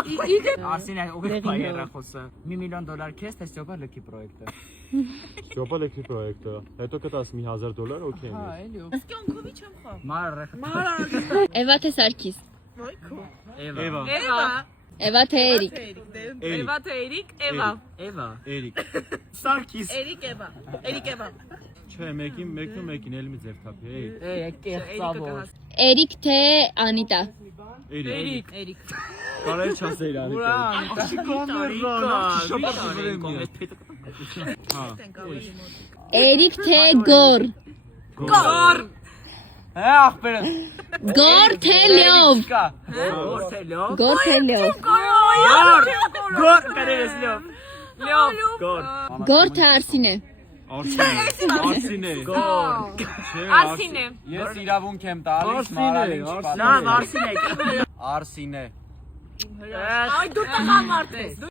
Արսինե ուղիղ հայերախոսը $1 միլիոն քեզ թե Ստյոպա լքի պրոյեկտը։ Ստյոպա լեքի պրոյեկտը։ Հետո կտաս մի $1000 օքեյ։ Հա, էլի։ Սկյոնքովի չեմ խա։ Մարը։ Էվա թե Սարգիս։ Էվա։ Էվա թե Էրիկ։ Էվա թե Էրիկ, Էվա։ Էվա։ Էրիկ։ Սարգիս։ Էրիկ Էվա։ Էրիկ Էվա։ Չէ, մեկին էլի մի ձև թափի, էй։ Կեղծավոր։ Էրիկ թե Անիտա։ Էրիկ։ Էրիկ։ Կարել չասեիր Անիտա։ Էրիկ թե Գոր։ Գոր։ Հա, ախպերը։ Գոր թե Լյով։ Գոր թե լյով։ Գոր թե Լյով։ Գոր կարես լյով։ Լյով։ Գոր։ Գոր թե Արսինե։ Արսինե։ Գոր։ Արսինե։ Ես իրավունք եմ տալիս Մարալին չպատասխանել։ Լավ, Արսինե։ Արսինե։ Այ դու տղամարդ ես։